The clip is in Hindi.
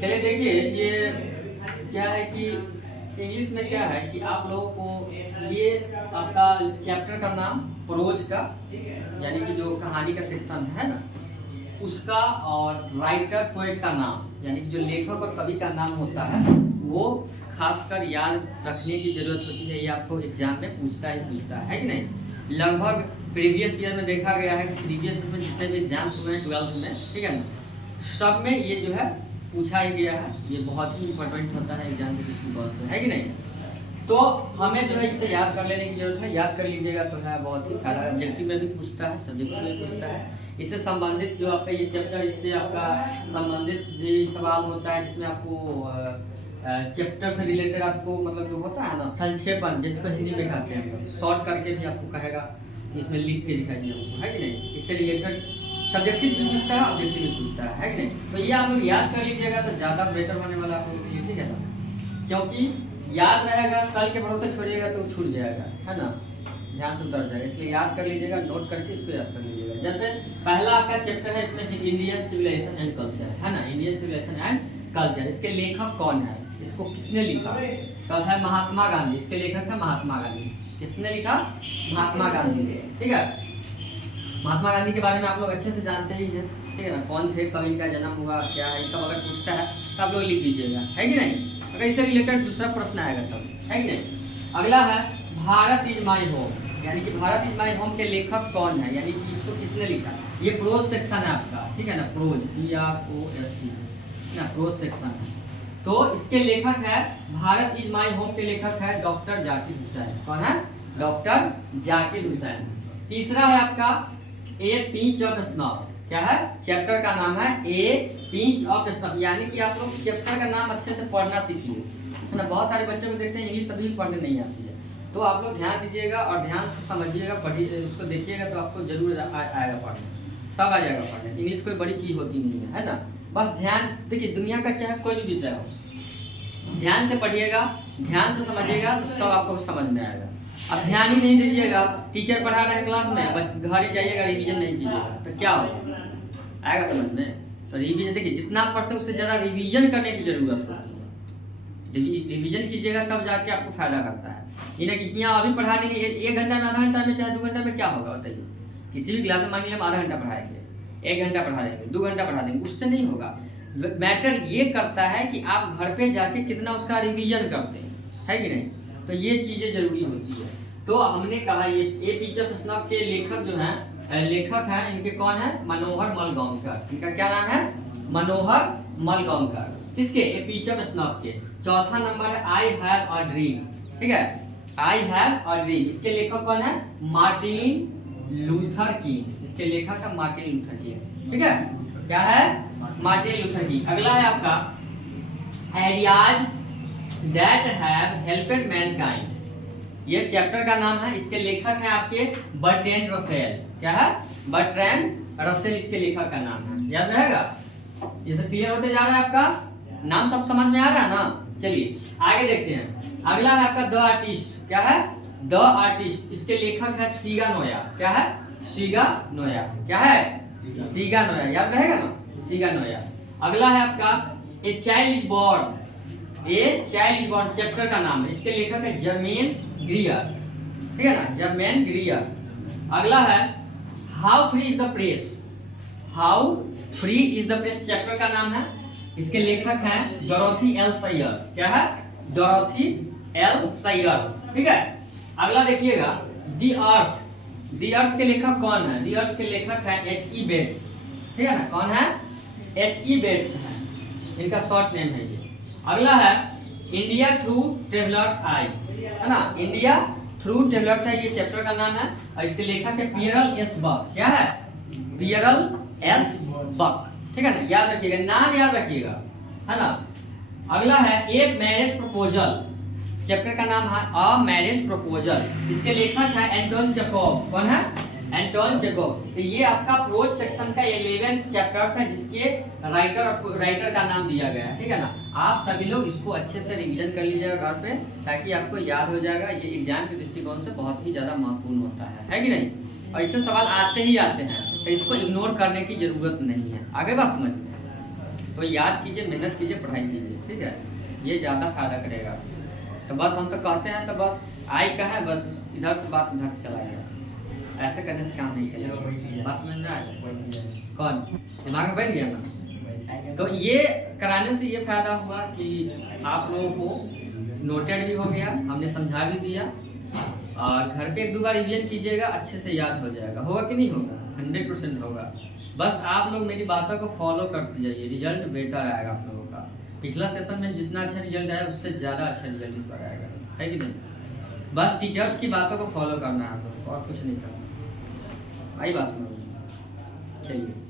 चलिए देखिए, ये क्या है कि इंग्लिश में क्या है कि आप लोगों को ये आपका चैप्टर का नाम प्रोज का, यानी कि जो कहानी का सेक्शन है ना उसका, और राइटर पोएट का नाम यानी कि जो लेखक और कवि का नाम होता है वो खासकर याद रखने की जरूरत होती है। ये आपको एग्जाम में पूछता है कि नहीं। लगभग प्रीवियस ईयर में देखा गया है कि प्रीवियस में जितने भी एग्जाम्स हुए हैं 12th में, ठीक है ना, सब में ये जो है पूछा ही गया है। ये बहुत ही इंपॉर्टेंट होता है एग्जाम के दृष्टिकोण से, है कि नहीं। तो हमें जो है इसे याद कर लेने की जरूरत है। याद कर लीजिएगा तो है बहुत ही फायदा। ऑब्जेक्टिव में भी पूछता है, सब्जेक्टिव में भी पूछता है। इससे संबंधित जो आपका ये चैप्टर, इससे आपका संबंधित ये सवाल होता है जिसमें आपको चैप्टर से रिलेटेड आपको मतलब जो होता है ना संक्षेपण, जिसको हिंदी में कहते हैं हम लोग, शॉर्ट करके भी आपको कहेगा इसमें लिख के दिखाइए हमको, है कि नहीं। इससे रिलेटेड सब्जेक्टिव भी पूछता है, ऑब्जेक्टिव भी पूछता है कि नहीं। तो ये आप लोग याद कर लीजिएगा तो ज़्यादा बेटर होने वाला आप लोगों के लिए, ठीक है ना। क्योंकि याद रहेगा, कल के भरोसे छोड़िएगा तो छूट जाएगा, है ना, ध्यान से उतर जाएगा। इसलिए याद कर लीजिएगा, नोट करके इसको याद कर लीजिएगा। जैसे पहला आपका चैप्टर है इसमें इंडियन सिविलाइजेशन एंड कल्चर, है ना, इंडियन सिविलाइजेशन एंड कल्चर। इसके लेखक कौन है, इसको किसने लिखा, तो है महात्मा गांधी। इसके लेखक है महात्मा गांधी। किसने लिखा, महात्मा गांधी, ठीक है। महात्मा गांधी के बारे में आप लोग अच्छे से जानते ही हैं, ठीक है ना, कौन थे, कब इनका जन्म हुआ, क्या है, ये सब अगर पूछता है तो आप लोग लिख दीजिएगा, है कि नहीं। अगर इससे रिलेटेड दूसरा प्रश्न आएगा तब, है कि नहीं। अगला है भारत इज माई होम, यानी कि भारत इज माई होम के लेखक कौन है, यानी कि इसको किसने लिखा। ये प्रोज सेक्शन है आपका, ठीक है ना, प्रोज PROS ना, प्रोज सेक्शन है। तो इसके लेखक है, भारत इज माई होम के लेखक है डॉक्टर जाकिर हुसैन। कौन है, डॉक्टर जाकिर हुसैन। तीसरा है आपका ए पिंच ऑफ स्नफ। क्या है, चैप्टर का नाम है ए पिंच ऑफ स्नफ, यानी कि आप लोग चैप्टर का नाम अच्छे से पढ़ना सीखिए, है ना। बहुत सारे बच्चे को देखते हैं इंग्लिश सभी पढ़ने नहीं आती है, तो आप लोग ध्यान दीजिएगा और ध्यान से समझिएगा, पढ़िए, उसको देखिएगा तो आपको जरूर आएगा पढ़ने, सब आ जाएगा पढ़ने। इंग्लिश कोई बड़ी चीज़ होती नहीं है ना। बस ध्यान देखिए, दुनिया का चाहे कोई भी विषय हो, ध्यान से पढ़िएगा, ध्यान से समझिएगा तो सब आपको समझ में आएगा। अब ध्यान ही नहीं दीजिएगा, टीचर पढ़ा रहे हैं क्लास में, घर ही जाइएगा रिवीजन नहीं कीजिएगा तो क्या होगा, आएगा समझ में। तो रिवीजन देखिए, जितना आप पढ़ते हैं उससे ज़्यादा रिवीजन करने की जरूरत होती है। रिवीजन कीजिएगा तब जाके आपको फायदा करता है। इन्हें कि यहाँ अभी पढ़ा देंगे 1 घंटा में, आधा घंटा में, चाहे 2 घंटा में, क्या होगा बताइए। किसी भी क्लास में मान लीजिए हम आधा घंटा पढ़ाएंगे, 1 घंटा पढ़ा देंगे, 2 घंटा पढ़ा देंगे, उससे नहीं होगा। मैटर ये करता है कि आप घर पे जाके कितना उसका रिवीजन करते हैं, है कि नहीं। तो ये चीज़ें जरूरी होती है। तो हमने कहा ये ए पिंच ऑफ स्नफ के लेखक जो हैं, लेखक हैं इनके कौन है, मनोहर मलगांवकर। इनका क्या नाम है, मनोहर मलगांवकर। किसके, ए पिंच ऑफ स्नफ के। चौथा नंबर है आई हैव अ ड्रीम, ठीक है, आई हैव अ ड्रीम। इसके लेखक कौन है, मार्टिन लूथर किंग। इसके लेखक है मार्टिन लूथर किंग, ठीक है। क्या है, मार्टिन लूथर किंग। अगला है आपका एरियाज दैट हैव हेल्पेड मैनकाइंड। ये चैप्टर का नाम है, इसके लेखक हैं आपके बर्ट्रैंड रसेल। क्या है, बर्ट्रैंड रसेल इसके लेखक का नाम है, याद रहेगा। ये सब क्लियर होते जा रहा है, आपका नाम सब समझ में आ रहा है ना। चलिए आगे देखते हैं। अगला है आपका द आर्टिस्ट। क्या है, द आर्टिस्ट। इसके लेखक है सीगा नोया। क्या है, सीगा नोया। क्या है, सीगा नोया, याद रहेगा ना, सीगा नोया। अगला है आपका a child is born. A child is born chapter का नाम है, इसके लेखक है जर्मेन ग्रियर, ठीक है ना, जर्मेन ग्रियर। अगला है how free is the press. How free is the press chapter का नाम है, इसके लेखक हैं डोरोथी एल सायर्स। क्या है, डोरोथी एल सायर्स, ठीक है। अगला देखिएगा द अर्थ। द अर्थ के लेखक कौन है, द अर्थ के लेखक है H.E. बेट्स, ठीक है ना। कौन है, H.E. बेट्स है, इनका शॉर्ट नेम है ये। अगला है इंडिया थ्रू ट्रेवलर्स आई, है ना, इंडिया थ्रू ट्रेवलर्स आई, ये चैप्टर का नाम है और इसके लेखक है पियरल एस बक। क्या है, पियरल एस बक, ठीक है ना, याद रखिएगा, नाम याद रखिएगा, है ना। अगला है ए मैरिज प्रपोजल। चैप्टर का नाम है अ मैरिज प्रपोजल। इसके लेखक है एंटोन चेकोव। कौन है, एंटोन चेकोव। तो ये आपका प्रोज सेक्शन का 11 चैप्टर्स है जिसके राइटर का नाम दिया गया है, ठीक है ना। आप सभी लोग इसको अच्छे से रिवीजन कर लीजिएगा घर पे, ताकि आपको याद हो जाएगा। ये एग्जाम के दृष्टिकोण से बहुत ही ज़्यादा महत्वपूर्ण होता है कि नहीं। और इससे सवाल आते ही आते हैं, तो इसको इग्नोर करने की जरूरत नहीं है। आगे बात समझ में। तो याद कीजिए, मेहनत कीजिए, पढ़ाई कीजिए, ठीक है, ये ज़्यादा फायदा करेगा। तो बस हम तो कहते हैं, तो बस आई का है, बस इधर से बात उधर चला गया, ऐसे करने से काम नहीं चलेगा। बस में ना कौन दिमाग में बैठ गया ना। तो ये कराने से ये फायदा हुआ कि आप लोगों को नोटेड भी हो गया, हमने समझा भी दिया, और घर पे 1-2 बार रिवीजन कीजिएगा, अच्छे से याद हो जाएगा। होगा कि नहीं होगा? 100% होगा। बस आप लोग मेरी बातों को फॉलो करते जाइए, रिजल्ट बेटर आएगा आप लोगों का। पिछला सेशन में जितना अच्छा रिजल्ट आया उससे ज़्यादा अच्छा रिजल्ट इस बार आएगा, है कि नहीं? बस टीचर्स की बातों को फॉलो करना है आप लोगों को, और कुछ नहीं करना। आई बात समझ? चलिए।